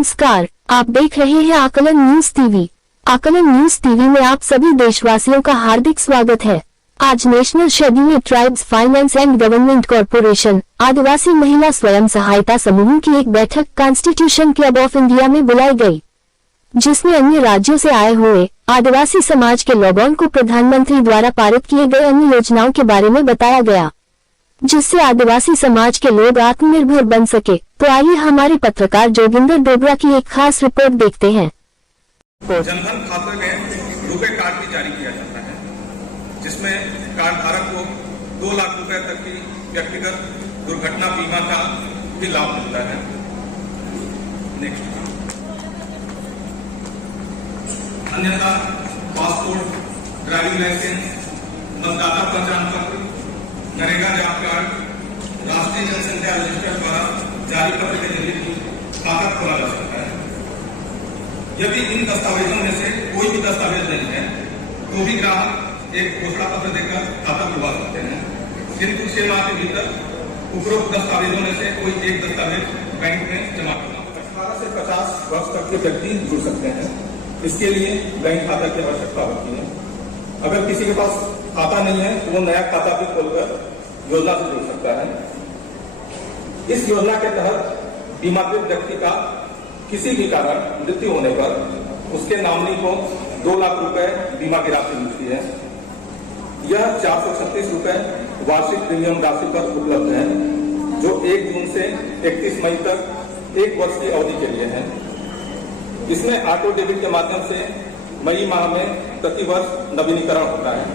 नमस्कार, आप देख रहे हैं Aakalan news TV. Aakalan news TV में आप सभी देशवासियों का हार्दिक स्वागत है। आज national scheduled tribes finance and government corporation आदिवासी महिला स्वयं सहायता समूह की एक बैठक कॉन्स्टिट्यूशन क्लब ऑफ इंडिया में बुलाई गई, जिसमें अन्य राज्यों से आए हुए आदिवासी समाज के लोगों को प्रधानमंत्री द्वारा पारित किए गए अन्य योजनाओं के बारे में बताया गया, जिससे आदिवासी समाज के लोग आत्मनिर्भर बन सके। तो आइए हमारे पत्रकार जोगिंदर डोगरा की एक खास रिपोर्ट देखते हैं। जनधन खाते में रुपए कार्ड भी जारी किया जाता है, जिसमें कार्ड धारक को 2 लाख रुपए तक की व्यक्तिगत दुर्घटना बीमा का भी लाभ मिलता है। नेक्स्ट, अन्यथा पासपोर्ट, ड्राइविंग लाइसेंस, मतदाता पहचान पत्र, नरेगा जॉब कार्ड, राष्ट्रीय जनसंख्या रजिस्टर द्वारा जारी पत्र के जरिए खाता खोला जा सकता है। यदि इन दस्तावेजों में से कोई भी दस्तावेज नहीं है तो भी ग्राहक एक घोषणा पत्र देकर खाता खुलवा सकते हैं, किंतु 6 माह के भीतर उपरोक्त दस्तावेजों में से कोई एक दस्तावेज बैंक में जमा करना। 18 से 50 वर्ष तक के व्यक्ति जुड़ सकते हैं। इसके लिए बैंक खाता की आवश्यकता होती है। अगर किसी के पास खाता नहीं है तो वो नया खाता भी खोलकर योजना से जुड़ सकता है। इस योजना के तहत बीमाकृत व्यक्ति का किसी भी कारण मृत्यु होने पर उसके नॉमिनी को 2 लाख रुपए बीमा की राशि मिलती है। यह 436 रुपए वार्षिक प्रीमियम राशि पर उपलब्ध है, जो 1 जून से 31 मई तक 1 वर्ष की अवधि के लिए है। इसमें ऑटो डेबिट के माध्यम से मई माह में प्रति वर्ष नवीनीकरण होता है।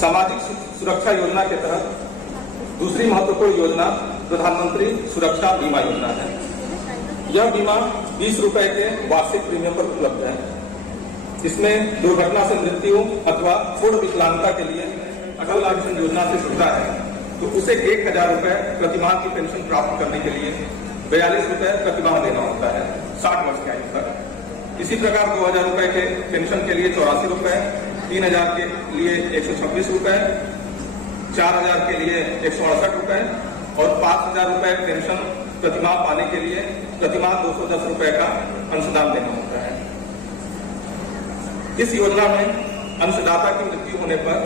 सामाजिक सुरक्षा योजना के तहत दूसरी महत्वपूर्ण योजना प्रधानमंत्री सुरक्षा बीमा योजना है। यह बीमा 20 रुपए के वार्षिक प्रीमियम पर उपलब्ध है। इसमें दुर्घटना से मृत्यु अथवा पूर्ण विकलांगता के लिए अटल पेंशन योजना से जुड़ता है तो उसे 1000 रुपए प्रतिमाह की पेंशन प्राप्त करने के लिए 42 रुपए प्रतिमाह देना होता है 60 वर्ष की आयु तक। इसी प्रकार 2000 रुपए के पेंशन के लिए 84 रुपए, 3000 के लिए 126 रुपए, 4000 के लिए 168 रुपए और 5000 रुपए पेंशन प्रतिमाह पाने के लिए प्रतिमाह 210 रुपए का अंशदान देना होता है। इस योजना में अंशदाता की मृत्यु होने पर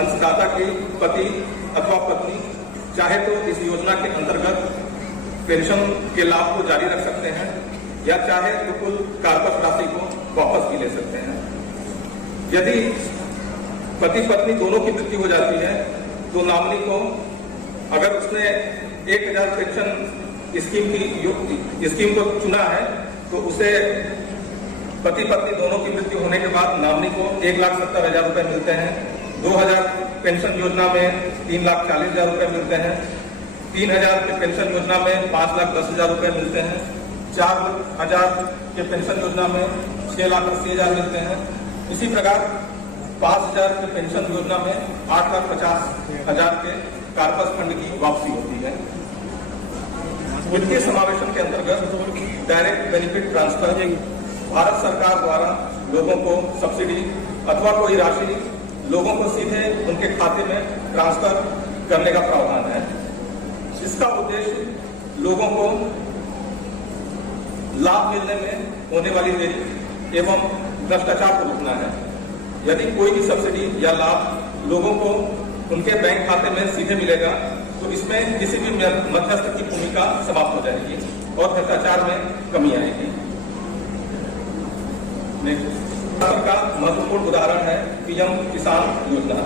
अंशदाता के पति अथवा पत्नी चाहे तो इस योजना के अंतर्गत पेंशन के लाभ को जारी रख सकते हैं या चाहे तो कुल कार्पस राशि को वापस भी ले सकते हैं। यदि पति पत्नी दोनों की मृत्यु हो जाती है तो नॉमिनी को अगर उसने 1000 पेंशन स्कीम को चुना है तो उसे पति पत्नी दोनों की मृत्यु होने के बाद नॉमिनी को 1,70,000 रुपए मिलते हैं। 2000 पेंशन योजना में 3,40,000 रुपए मिलते हैं। 3000 के पेंशन योजना में 5,10,000 रुपए मिलते हैं। 4000 के पेंशन योजना में 6,80,000 मिलते हैं। इसी प्रकार 5000 के पेंशन योजना में 8,50,000 के कार्पस फंड की वापसी होती है। वित्तीय समावेशन के अंतर्गत डायरेक्ट बेनिफिट ट्रांसफर भारत सरकार द्वारा लोगों को सब्सिडी अथवा कोई राशि लोगों को सीधे उनके खाते में ट्रांसफर करने का प्रावधान है। इसका उद्देश्य लोगों को लाभ मिलने में होने वाली देरी एवं भ्रष्टाचार को रोकना है। यदि कोई भी सब्सिडी या लाभ लोगों को उनके बैंक खाते में सीधे मिलेगा तो इसमें किसी भी मध्यस्थ की भूमिका समाप्त हो जाएगी और भ्रष्टाचार में कमी आएगी। का महत्वपूर्ण उदाहरण है पीएम किसान योजना,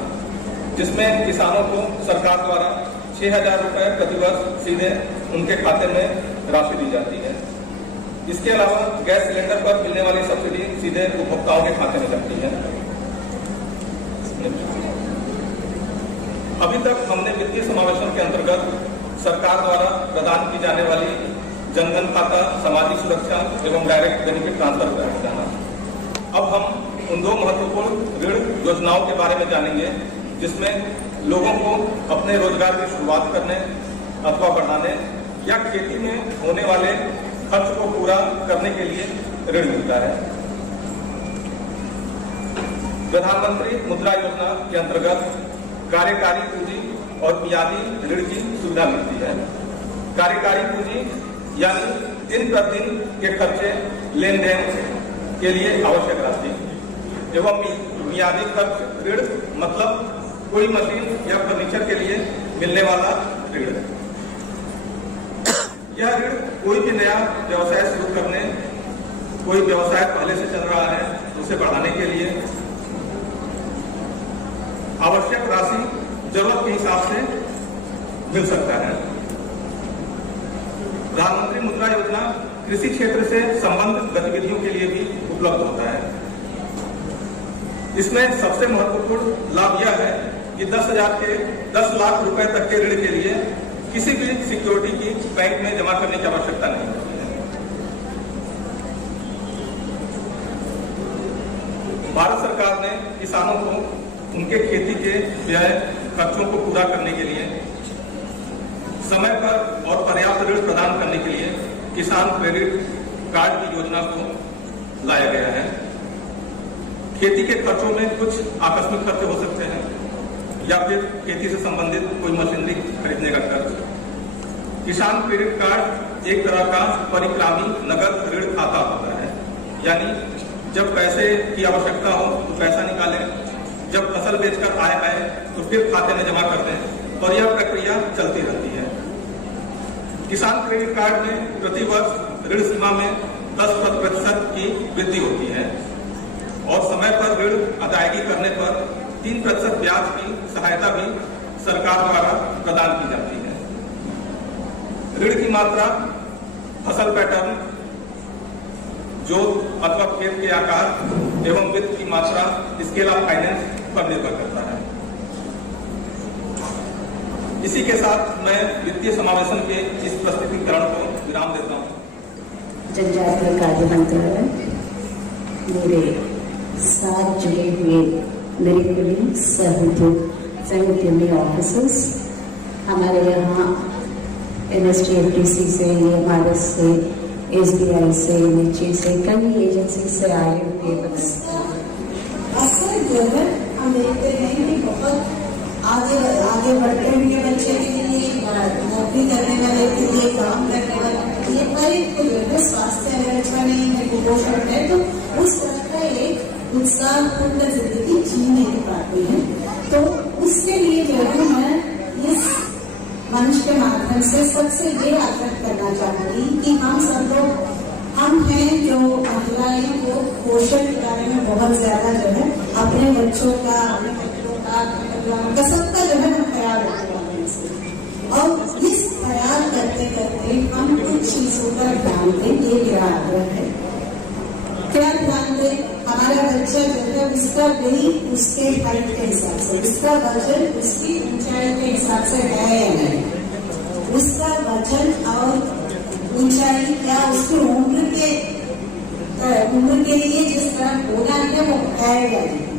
जिसमें किसानों को सरकार द्वारा 6,000 रुपए प्रतिवर्ष सीधे उनके खाते में राशि दी जाती है। इसके अलावा गैस सिलेंडर पर मिलने वाली सब्सिडी सीधे उपभोक्ताओं के खाते में जाती है। अभी तक हमने वित्तीय समावेशन के अंतर्गत सरकार द्वारा प्रदान की जाने वाली जनधन खाता, सामाजिक सुरक्षा एवं डायरेक्ट बेनिफिट ट्रांसफर पर जाना। अब हम उन 2 महत्वपूर्ण ऋण योजनाओं के बारे में जानेंगे, जिसमें लोगों को अपने रोजगार की शुरुआत करने अथवा बढ़ाने या खेती में होने वाले खर्च को पूरा करने के लिए ऋण मिलता है। प्रधानमंत्री मुद्रा योजना के अंतर्गत कार्यकारी पूंजी और मियादी ऋण की सुविधा मिलती है। कार्यकारी पूंजी यानी दिन प्रतिदिन के खर्चे लेन देन के लिए आवश्यक राशि एवं मियादी खर्च ऋण मतलब कोई मशीन या फर्नीचर के लिए मिलने वाला ऋण। यह ऋण कोई भी नया व्यवसाय शुरू करने, कोई व्यवसाय पहले से चल रहा है उसे बढ़ाने के लिए आवश्यक राशि जरूरत के हिसाब से मिल सकता है। प्रधानमंत्री मुद्रा योजना कृषि क्षेत्र से संबंधित गतिविधियों के लिए भी उपलब्ध होता है। इसमें सबसे महत्वपूर्ण लाभ यह है कि 10 लाख रुपए तक के ऋण के लिए किसी भी सिक्योरिटी की बैंक में जमा करने की आवश्यकता नहीं होती है। भारत सरकार ने किसानों को उनके खेती के व्यय खर्चों को पूरा करने के लिए समय पर और पर्याप्त ऋण प्रदान करने के लिए किसान क्रेडिट कार्ड की योजना को लाया गया है। खेती के खर्चों में कुछ आकस्मिक खर्च हो सकते हैं या फिर खेती से संबंधित कोई मशीनरी खरीदने का खर्च। किसान क्रेडिट कार्ड एक तरह का परिक्रामी नगद ऋण खाता होता है, यानी जब पैसे की आवश्यकता हो तो पैसा निकालें, जब फसल बेचकर आय आए तो फिर खाते में जमा कर दें और यह प्रक्रिया चलती रहती है। किसान क्रेडिट कार्ड में प्रति वर्ष ऋण सीमा में 10% की वृद्धि होती है और समय पर ऋण अदायगी करने पर 3% ब्याज की सहायता भी सरकार द्वारा प्रदान की जाती है। ऋण की मात्रा फसल पैटर्न, जोत अथवा खेत के आकार एवं वित्त की मात्रा स्केल ऑफ फाइनेंस पर निर्भर करता है। इसी के साथ मैं वित्तीय समावेशन के इस प्रस्तुतिकरण को विराम देता हूँ। जनजातीय कार्य मंत्रालय मेरे साथ जुड़े हुए मेरे कलीग सहउद्यमी ऑफिसर्स, हमारे यहाँ NSTFDC से, EMRS से, SBI से, NHA से, कई एजेंसी से आए हुए अक्सर जो है हम देखते हैं कि बहुत आगे बढ़ते हुए बच्चे के लिए, नौकरी करने वाले के लिए, काम करने वाले के लिए, हर एक को जो है स्वास्थ्य अगर अच्छा नहीं है, कुपोषण है, तो उस तरह का एक उत्साहपूर्ण जिंदगी जी नहीं पाती है। तो उसके लिए जो है मैं इस मंच के माध्यम से सबसे ये आग्रह करना चाहूंगी कि हम सब लोग, हम हैं जो महिलाएं को पोषण के बारे में बहुत ज्यादा जो है अपने बच्चों का, अपने बच्चों का सबका जो है हम ख्याल रखने वाले हैं और इस ख्याल करते करते हम कुछ चीजों पर ध्यान दें, ये मेरा आग्रह है। क्या ध्यान दें? हमारा बच्चा जो है उसका वेट उसके हाइट के हिसाब से, उसका वजन उसकी ऊंचाई के हिसाब से है या नहीं, उसका वजन और ऊंचाई क्या उसकी उम्र के लिए जिस तरह होना है वो है या नहीं।